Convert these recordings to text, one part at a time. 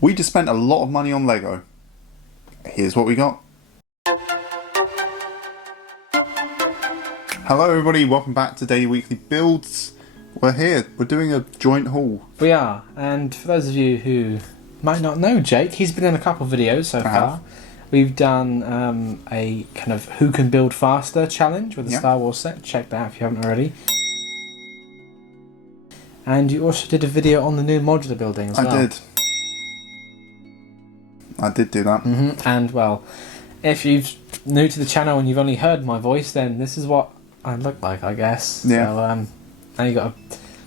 We just spent a lot of money on Lego. Here's what we got. Hello everybody, welcome back to Daily Weekly Builds. We're here, we're doing a joint haul. We are, and for those of you who might not know Jake, he's been in a couple of videos so far. We've done a kind of who can build faster challenge with the Star Wars set. Check that out if you haven't already. And you also did a video on the new modular building as well. I did do that. And well, if you're new to the channel and you've only heard my voice, then this is what I look like, I guess. Yeah. So now you got a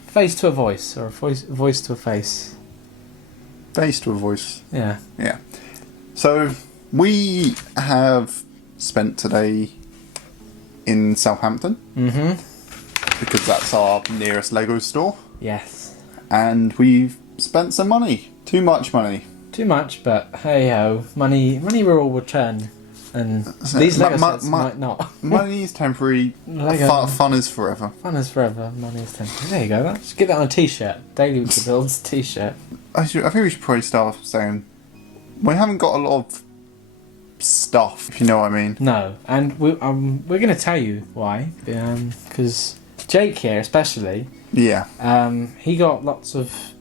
face to a voice, or a voice to a face. Face to a voice. Yeah. Yeah. So we have spent today in Southampton. Because that's our nearest Lego store. Yes. And we've spent some money. Too much money. Too much, but hey ho, money will all return, and these Lego sets might not. Money is temporary. Fun is forever. Fun is forever. Money is temporary. There you go. Let's get that on a T-shirt. Daily Weekly Builds T-shirt. I think we should probably start off saying we haven't got a lot of stuff, if you know what I mean. No, and we're going to tell you why, because Jake here especially. Yeah. He got lots of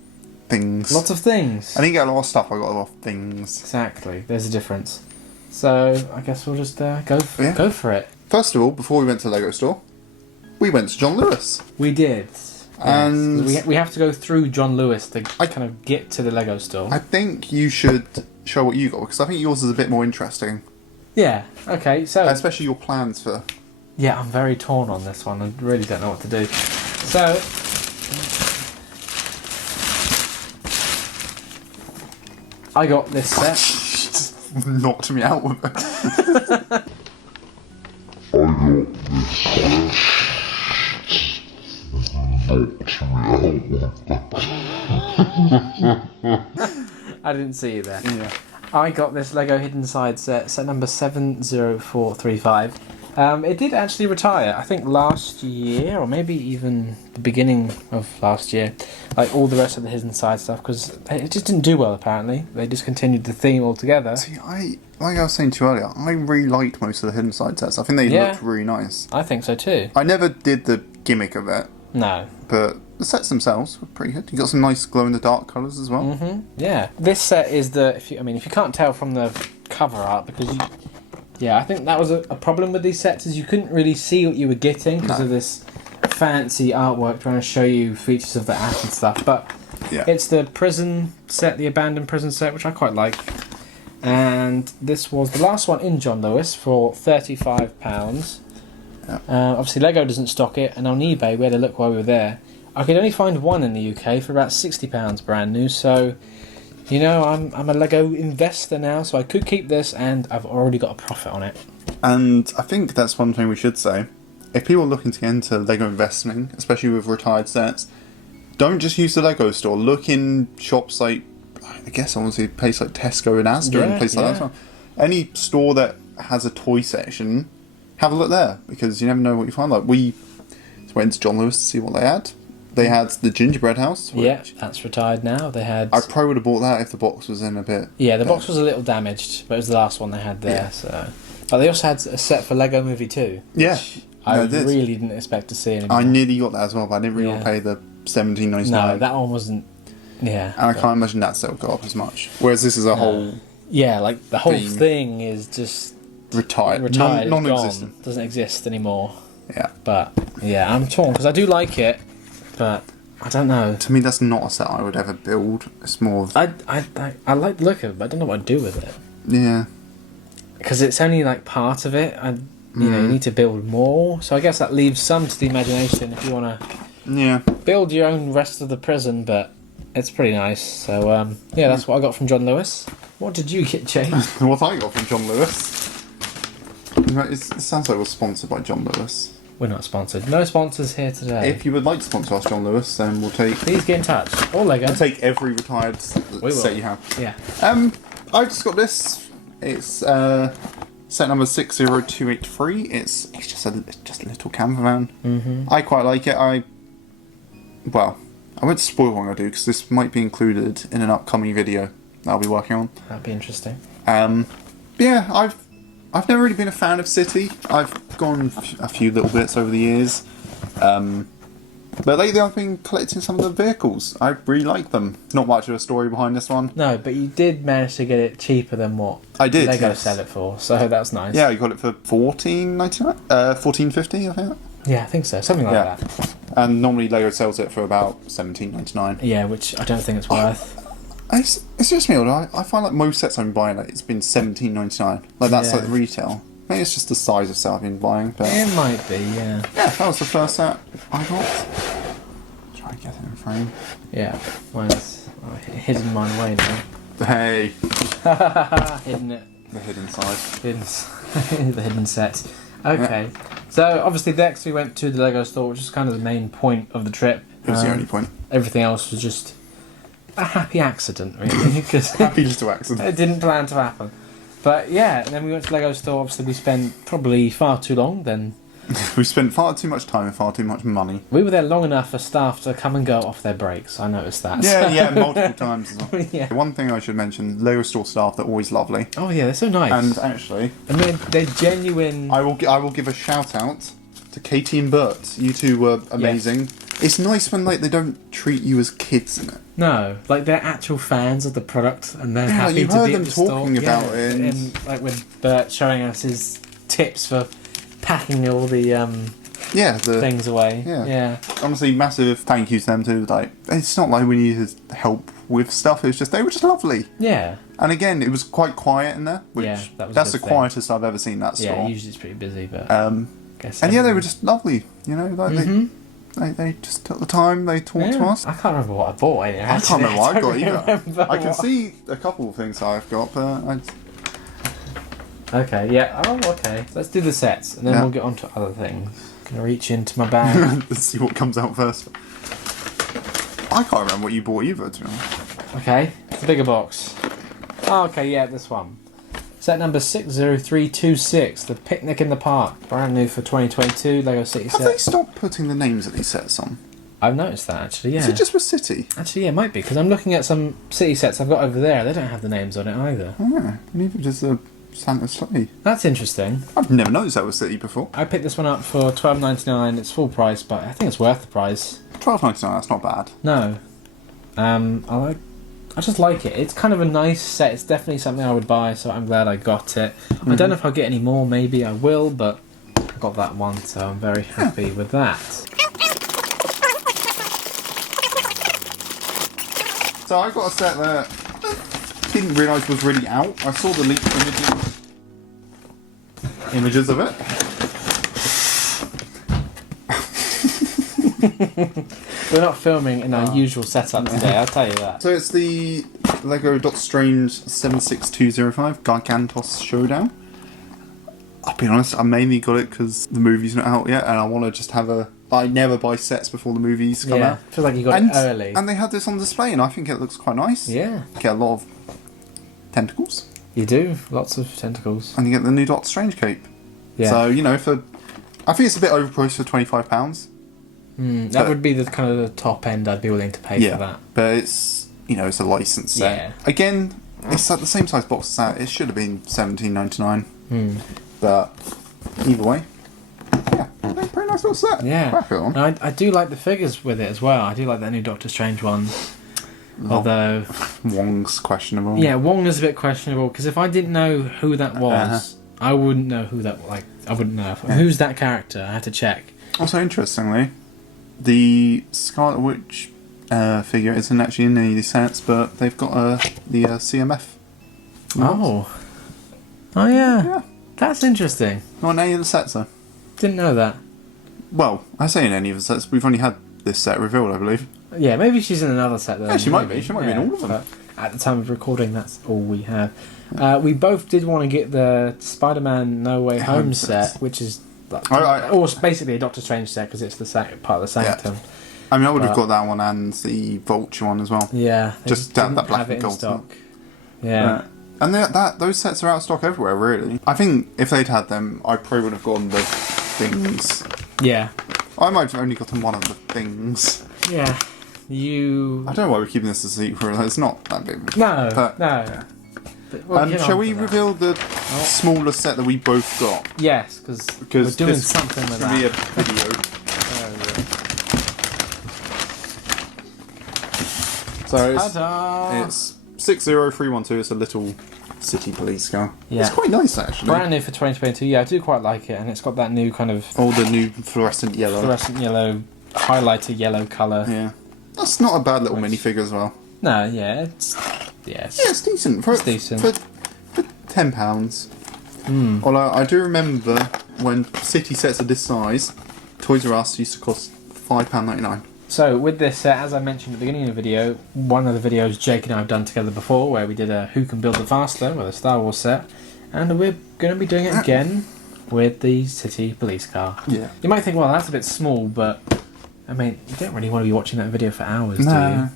things. Lots of things. I didn't get a lot of stuff. I got a lot of things. Exactly. There's a difference. So I guess we'll just go for it. First of all, before we went to the Lego store, we went to John Lewis. We did. And yes, we have to go through John Lewis to kind of get to the Lego store. I think you should show what you got, because I think yours is a bit more interesting. Yeah. Okay. So especially your plans for. Yeah, I'm very torn on this one. I really don't know what to do. So. I got this set. She just knocked me out with it. I didn't see you there. Yeah. I got this Lego Hidden Side set number 70435. It did actually retire, I think last year, or maybe even the beginning of last year, like all the rest of the Hidden Side stuff, because it just didn't do well apparently. They discontinued the theme altogether. See, like I was saying to you earlier, I really liked most of the Hidden Side sets. I think they looked really nice. I think so too. I never did the gimmick of it. No. But the sets themselves were pretty good. You got some nice glow-in-the-dark colours as well. Yeah. This set is if you can't tell from the cover art, because yeah, I think that was a problem with these sets, is you couldn't really see what you were getting because of this fancy artwork trying to show you features of the app and stuff. But it's the prison set, the abandoned prison set, which I quite like. And this was the last one in John Lewis for £35. Yeah. Obviously Lego doesn't stock it, and on eBay, we had a look while we were there, I could only find one in the UK for about £60 brand new, so you know, I'm a Lego investor now, so I could keep this, and I've already got a profit on it. And I think that's one thing we should say. If people are looking to get into Lego investing, especially with retired sets, don't just use the Lego store. Look in shops like, I guess I want to say places like Tesco and Asda and places like that as well. Any store that has a toy section, have a look there, because you never know what you find. Like, we went to John Lewis to see what they had. They had the gingerbread house. Yeah, that's retired now. They had. I probably would have bought that if the box was in a bit. Yeah, the box was a little damaged, but it was the last one they had there. Yeah. So, but they also had a set for Lego Movie 2. Yeah, I really didn't expect to see anymore. I nearly got that as well, but I didn't really want to pay the $17.99. No, that one wasn't. Yeah, and I can't imagine that set will go up as much. Whereas this is a whole. Yeah, like the whole thing is just retired, non-existent, doesn't exist anymh. Yeah, but yeah, I'm torn because I do like it, but I don't know. To me, that's not a set I would ever build. It's more of... I like the look of it, but I don't know what I'd do with it. Yeah. Because it's only like part of it. You know, you need to build more. So I guess that leaves some to the imagination if you want to build your own rest of the prison, but it's pretty nice. So, yeah, that's what I got from John Lewis. What did you get, Jay? What I got from John Lewis? It sounds like we're sponsored by John Lewis. We're not sponsored. No sponsors here today. If you would like to sponsor us, John Lewis, then we'll take... Please get in touch. Or Lego. We'll take every retired set you have. Yeah. I've just got this. It's set number 60283. It's just a little camper van. I quite like it. I won't spoil what I'm going to do, because this might be included in an upcoming video. I'll be working on. That'd be interesting. Yeah, I've never really been a fan of City. I've gone a few little bits over the years. But lately I've been collecting some of the vehicles. I really like them. Not much of a story behind this one. No, but you did manage to get it cheaper than what I did, Lego yes. sell it for, so that's nice. Yeah, you got it for $14.99? $14.50, I think. Yeah, I think so. Something like that. And normally Lego sells it for about $17.99. Yeah, which I don't think it's worth. It's just me, although I find like most sets I'm buying, like, it's been $17.99. Like, that's like retail. Maybe it's just the size of set I've been buying. But It might be, yeah. yeah, that was the first set I got. Try and get it in frame. Yeah, mine's hidden mine away now. Hey, Hidden it. the hidden side. The hidden sets. Okay, so obviously next we went to the Lego store, which is kind of the main point of the trip. It was the only point. Everything else was just a happy accident, really, because Happy little accident. it didn't plan to happen. But yeah, and then we went to Lego store. Obviously, we spent probably far too long. Then We spent far too much time and far too much money. we were there long enough for staff to come and go off their breaks. I noticed that. Yeah, multiple times as well. Yeah. One thing I should mention, Lego store staff, they're always lovely. Oh yeah, they're so nice. And actually, And they're genuine. I will give a shout out to Katie and Bert. You two were amazing. It's nice when like they don't treat you as kids in it. No, like they're actual fans of the product, and they're happy you to heard be them at the store. talking about it. And like with Bert showing us his tips for packing all the The things away. Yeah. Honestly, massive thank you to them too. Like, it's not like we needed help with stuff. It's just they were just lovely. Yeah. And again, it was quite quiet in there, which that's the quietest I've ever seen that store. Yeah, usually it's pretty busy, but guess and yeah, they were just lovely. You know, like they just took the time. They talked to us. I can't remember what I bought. Anyway, I can't remember what I got either. I can what. see a couple of things I've got, but Okay, yeah. Oh, okay. Let's do the sets, and then we'll get on to other things. Gonna reach into my bag. let's see what comes out first. I can't remember what you bought either, to be honest. Okay, it's a bigger box. Oh, okay, yeah, this one. Set number 60326, The Picnic in the Park. Brand new for 2022, Lego City Have set. they stopped putting the names of these sets on? I've noticed that, actually, yeah. Is it just for City? Actually, yeah, it might be, because I'm looking at some City sets I've got over there. They don't have the names on it either. Oh, yeah. Neither does the Santa Sleigh. That's interesting. I've never noticed that was City before. I picked this one up for $12.99. It's full price, but I think it's worth the price. $12.99, that's not bad. No. I just like it. It's kind of a nice set. It's definitely something I would buy, so I'm glad I got it. I don't know if I'll get any more. Maybe I will, but I got that one, so I'm very happy with that. So I got a set that I didn't realise was really out. I saw the leaked images of it. We're not filming in our usual setup today, I'll tell you that. So it's the Lego Doctor Strange 76205 Gigantos Showdown. I'll be honest, I mainly got it because the movie's not out yet, and I want to just have a... I never buy sets before the movies come out. Feels like you got it early. And they had this on display, and I think it looks quite nice. Yeah. Get a lot of tentacles. You do. Lots of tentacles. And you get the new Doctor Strange cape. Yeah. So, you know, I think it's a bit overpriced for £25. That would be the kind of the top end I'd be willing to pay for that. But it's, you know, it's a licensed set. Yeah. Again, it's at the same size box as that. It should have been $17.99. But either way, yeah, pretty nice little set. Yeah. Crack it on. And I do like the figures with it as well. I do like that new Doctor Strange one. Although Wong's questionable. Yeah, Wong is a bit questionable because if I didn't know who that was, I wouldn't know who that I wouldn't know who's that character. I had to check. Also, interestingly, the Scarlet Witch figure isn't actually in any of these sets, but they've got the CMF. Oh yeah. Yeah. That's interesting. Not in any of the sets, though. Didn't know that. Well, I say in any of the sets. We've only had this set revealed, I believe. Yeah, maybe she's in another set though. Yeah, she might be. She might be in all of them. But at the time of recording, that's all we have. We both did want to get the Spider-Man No Way Home set, which is or basically a Doctor Strange set because it's the part of the Sanctum. Yeah. I mean, I would have got that one and the Vulture one as well. Yeah, just that black and gold stock. Yeah. And those sets are out of stock everywhere, really. I think if they'd had them, I probably would have gotten the things. Yeah. I might have only gotten one of the things. Yeah. you... I don't know why we're keeping this a secret. It's not that big. No, But, no. But we'll get shall on we to that. reveal the smaller set that we both got? Yes, because we're doing something with It's going to be a that. video. So Ta-da! it's 60312. It's a little city police car. Yeah. It's quite nice, actually. Brand new for 2022. Yeah, I do quite like it, and it's got that new kind of All the new fluorescent yellow. highlighter yellow colour. Yeah. That's not a bad little Which- minifigure as well. No, yeah, it's It's decent. It's decent. For £10. Mm. Although I do remember when city sets of this size, Toys R Us used to cost £5.99. So with this set, as I mentioned at the beginning of the video, one of the videos Jake and I have done together before, where we did a Who Can Build the Faster with a Star Wars set, and we're going to be doing it again with the city police car. Yeah. You might think, well, that's a bit small, but I mean, you don't really want to be watching that video for hours, do you?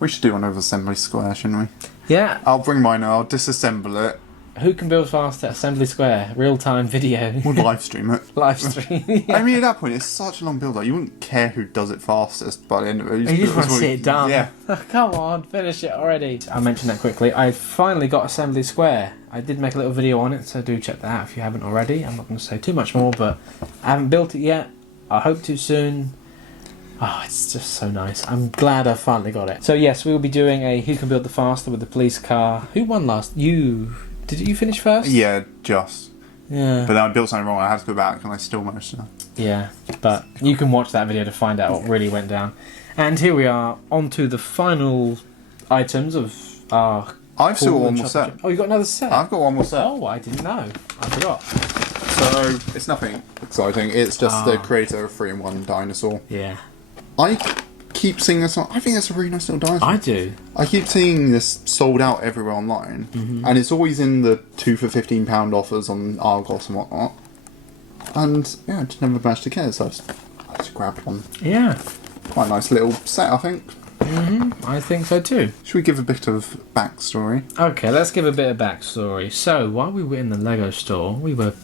We should do one over Assembly Square, shouldn't we? Yeah. I'll bring mine. I'll disassemble it. Who Can Build Faster Assembly Square, real-time video. We'll live stream it. Live stream. I mean, at that point, it's such a long build. Like, you wouldn't care who does it fastest by the end of it. You just want to see it done. Yeah. Come on, finish it already. I mentioned that quickly. I finally got Assembly Square. I did make a little video on it, so do check that out if you haven't already. I'm not going to say too much more, but I haven't built it yet. I hope to soon. Oh, it's just so nice. I'm glad I finally got it. So yes, we will be doing a Who Can Build the Faster with the police car. Who won last? You. Did you finish first? Yeah, just. Yeah. But then I built something wrong. I had to go back, and I still managed to. Yeah, but you can watch that video to find out what really went down. And here we are, on to the final items of our... I've still got cool one more chocolate set. chip. Oh, you got another set? I've got one more set. Oh, I didn't know. I forgot. So, it's nothing exciting. It's just the creator of 3-in-1 dinosaur. Yeah. I keep seeing this on... I think it's a really nice little dinosaur. I do. I keep seeing this sold out everywhere online. And it's always in the 2 for £15 offers on Argos and whatnot. And, yeah, I just never managed to get it, so I just grabbed one. Yeah. Quite a nice little set, I think. I think so too. Should we give a bit of backstory? Okay, let's give a bit of backstory. So, while we were in the Lego store, we were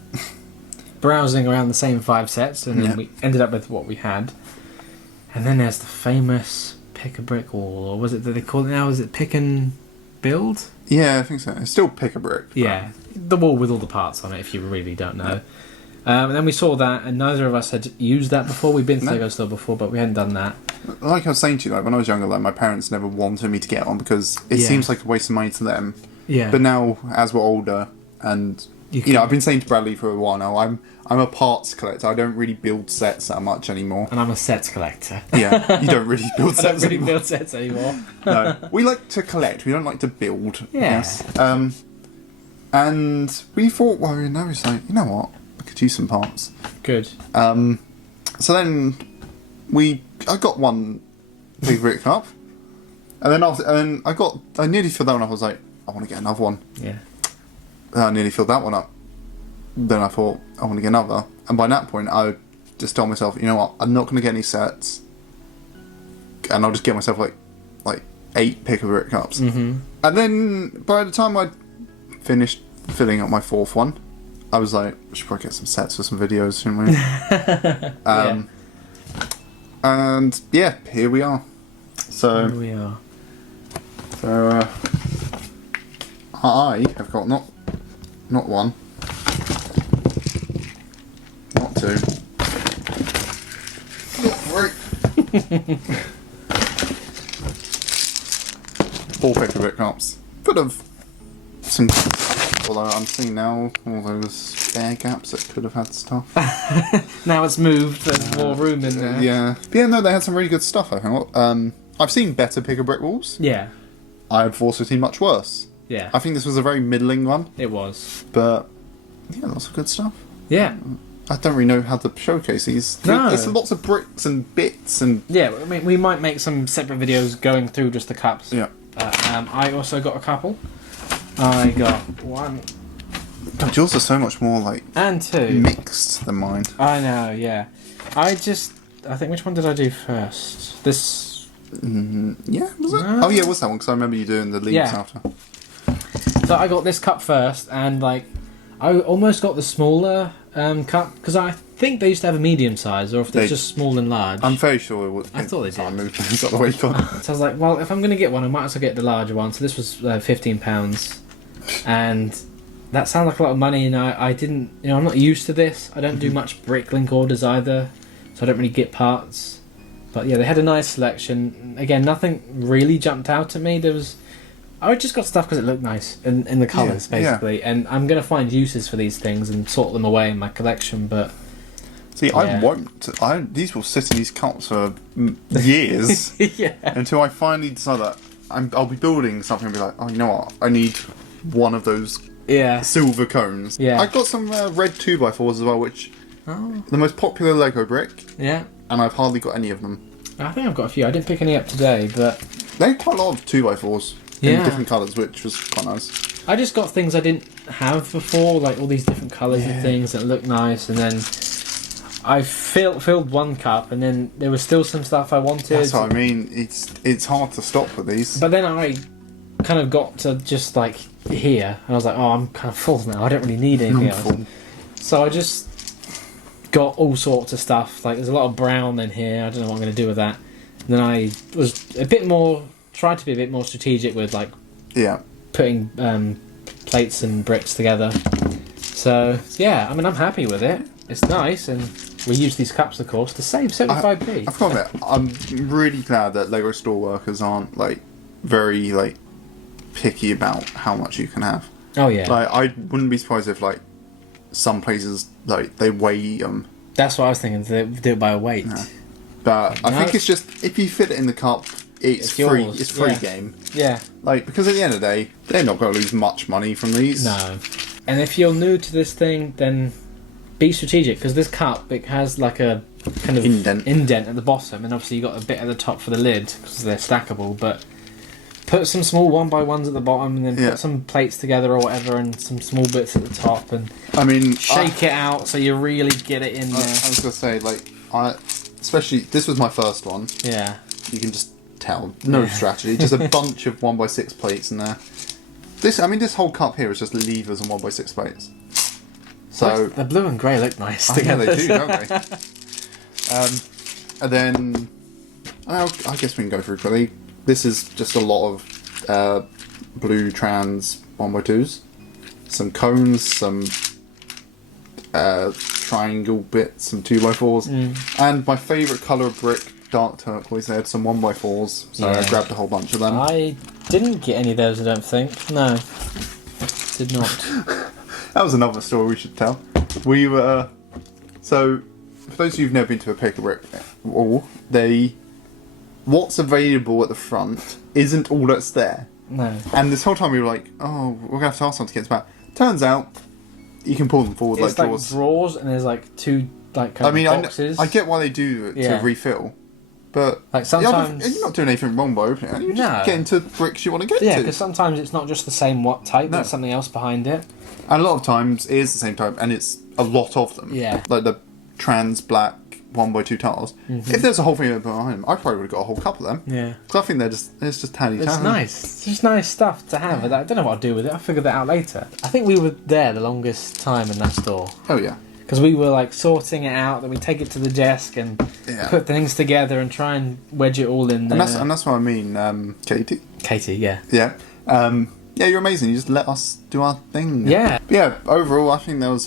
browsing around the same 5 sets, and then we ended up with what we had. And then there's the famous pick a brick wall, or was it that they call it now? Is it pick and build? Yeah, I think so. It's still pick a brick. Yeah, the wall with all the parts on it, if you really don't know. And then we saw that, and neither of us had used that before. We'd been to the Lego store before, but we hadn't done that. Like I was saying to you, like when I was younger, like my parents never wanted me to get one because it seems like a waste of money to them. Yeah. But now, as we're older, and you know, I've been saying to Bradley for a while now, I'm a parts collector. I don't really build sets that much anymore. And I'm a sets collector. Yeah, you don't really build I sets don't really anymore. build sets anymore. No, we like to collect. We don't like to build. Yeah. Yes. And we thought, well, now it's like, you know what? I could use some parts. Good. So then I got one big brick up, and then I nearly filled that one up. I was like, I want to get another one. Yeah. I nearly filled that one up. Then I thought, I want to get another. And by that point, I just told myself, you know what? I'm not going to get any sets, and I'll just get myself like 8 pick-a-brick cups. Mm-hmm. And then by the time I finished filling up my 4th one, I was like, we should probably get some sets for some videos, shouldn't we? Yeah. And yeah, here we are. So Here we are. So I have got not 1, not 2, not 3, 4 pick-a-brick cups. Could have some, although I'm seeing now all those air gaps that could have had stuff. Now it's moved, there's more room in there. Yeah. But yeah, no, they had some really good stuff, I think. I've seen better pick-a-brick walls. Yeah. I've also seen much worse. Yeah. I think this was a very middling one. It was. But yeah, lots of good stuff. Yeah. I don't really know how to showcase these. No. There's lots of bricks and bits and... Yeah, I mean, we might make some separate videos going through just the cups. Yeah. I also got a couple. I got 1... God, yours are so much more, like, and 2. mixed than mine. I know, yeah. I think, which one did I do first? This... Yeah, was it? No. Oh yeah, it was that one, because I remember you doing the leaves after. So I got this cup first, and, like, I almost got the smaller cup, because I think they used to have a medium size, or if they're just small and large. I'm very sure it was. I thought they did. I moved things out the way. So I was like, well, if I'm going to get one, I might as well get the larger one. So this was £15, and that sounds like a lot of money. And I didn't, I'm not used to this. I don't do much Bricklink orders either, so I don't really get parts. But yeah, they had a nice selection. Again, nothing really jumped out at me. I just got stuff because it looked nice in the colours, basically. And I'm going to find uses for these things and sort them away in my collection, but... See, yeah. I won't. These will sit in these cups for years until I finally decide that I'll be building something and be like, oh, you know what? I need one of those silver cones. Yeah. I got some red 2x4s as well, which the most popular Lego brick. Yeah. And I've hardly got any of them. I think I've got a few. I didn't pick any up today, but... They had quite a lot of 2x4s. In different colours, which was quite nice. I just got things I didn't have before, like all these different colours and things that look nice, and then I filled one cup, and then there was still some stuff I wanted. That's what I mean. It's hard to stop with these. But then I kind of got to just like here, and I was like, oh, I'm kind of full now. I don't really need anything else. So I just got all sorts of stuff. Like there's a lot of brown in here. I don't know what I'm going to do with that. And then I was tried to be a bit more strategic with like putting plates and bricks together. So yeah, I mean I'm happy with it. It's nice, and we use these cups of course to save 75p. I've got to admit, I'm really glad that Lego store workers aren't like very like picky about how much you can have. Oh yeah. Like I wouldn't be surprised if like some places like they weigh them. That's what I was thinking. They do it by weight. Yeah. But I think it's just if you fit it in the cup. It's free. Yours. It's free game. Yeah. Like because at the end of the day, they're not going to lose much money from these. No. And if you're new to this thing, then be strategic because this cup it has like a kind of indent at the bottom, and obviously you got a bit at the top for the lid because they're stackable. But put some small 1x1s at the bottom, and then put some plates together or whatever, and some small bits at the top, and shake it out so you really get it in there. I was going to say like especially this was my first one. Yeah. You can just tell no strategy, just a bunch of 1x6 plates in there. This whole cup here is just levers and 1x6 plates. So the blue and grey look nice together. Yeah, they do, don't they? And then I guess we can go through quickly. This is just a lot of blue trans 1x2s, some cones, some triangle bits, some 2x4s, and my favourite colour of brick. Dark turquoise. They had some 1x4s, so I grabbed a whole bunch of them. I didn't get any of those, I don't think. No, did not. That was another story we should tell. We were so for those of you who've never been to a pick-a-brick wall, what's available at the front isn't all that's there. No. And this whole time we were like, oh, we're gonna have to ask someone to get us back. Turns out you can pull them forward it's like drawers. Drawers, and there's like two kind of boxes. I get why they do it to refill. But like sometimes you're not doing anything wrong by opening it. You're just getting to bricks you want to get to. Yeah, because sometimes it's not just the same type, there's something else behind it. And a lot of times it is the same type, and it's a lot of them. Yeah. Like the trans black 1x2 tiles. Mm-hmm. If there's a whole thing behind them, I probably would have got a whole couple of them. Yeah. Because I think it's just handy. It's nice. It's just nice stuff to have. I don't know what I'll do with it. I'll figure that out later. I think we were there the longest time in that store. Oh, yeah. Because we were like sorting it out, then we take it to the desk and put things together and try and wedge it all in there. And that's what I mean, Katie. Katie, yeah. Yeah. Yeah, you're amazing. You just let us do our thing. Yeah. Yeah, overall, I think it was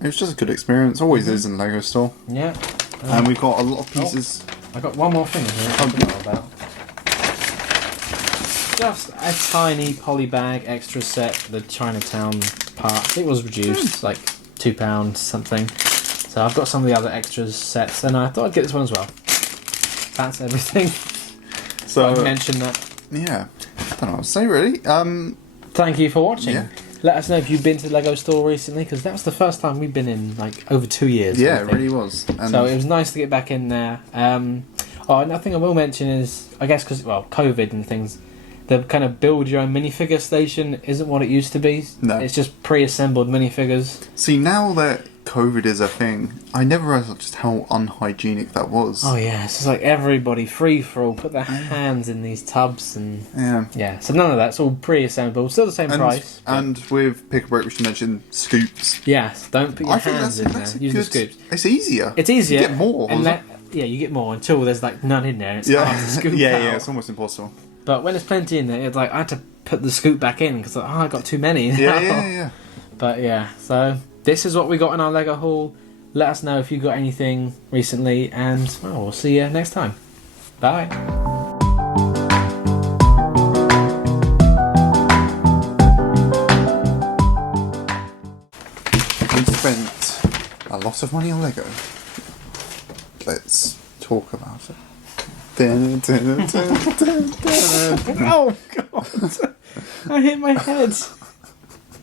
just a good experience. Always is in the Lego store. Yeah. And we've got a lot of pieces. I got one more thing here I forgot about. Just a tiny poly bag extra set for the Chinatown part. It was reduced, like £2 something. So I've got some of the other extras sets, and I thought I'd get this one as well. That's everything. So I mentioned that. Yeah. I don't know what to say really. Thank you for watching. Yeah. Let us know if you've been to the Lego store recently, because that was the first time we've been in like over 2 years. Yeah, it really was. So it was nice to get back in there. Another thing I will mention is, I guess because COVID and things, the kind of build your own minifigure station isn't what it used to be. No. It's just pre-assembled minifigures. See, now that COVID is a thing, I never realised just how unhygienic that was. Oh yeah, it's just like everybody free for all, put their hands in these tubs and Yeah. So none of that's all pre-assembled, still the same price. And with pick a break, we should mention scoops. Yes, don't put your I think hands in there. Use the scoops. It's easier. It's easier. You get more. You get more until there's like none in there. And it's Yeah, hard to scoop yeah, out. it's almost impossible. But when there's plenty in there, it's like I had to put the scoop back in because I got too many. Yeah. But yeah, so this is what we got in our Lego haul. Let us know if you got anything recently, and we'll see you next time. Bye. We spent a lot of money on Lego. Let's talk about it. Oh god! I hit my head.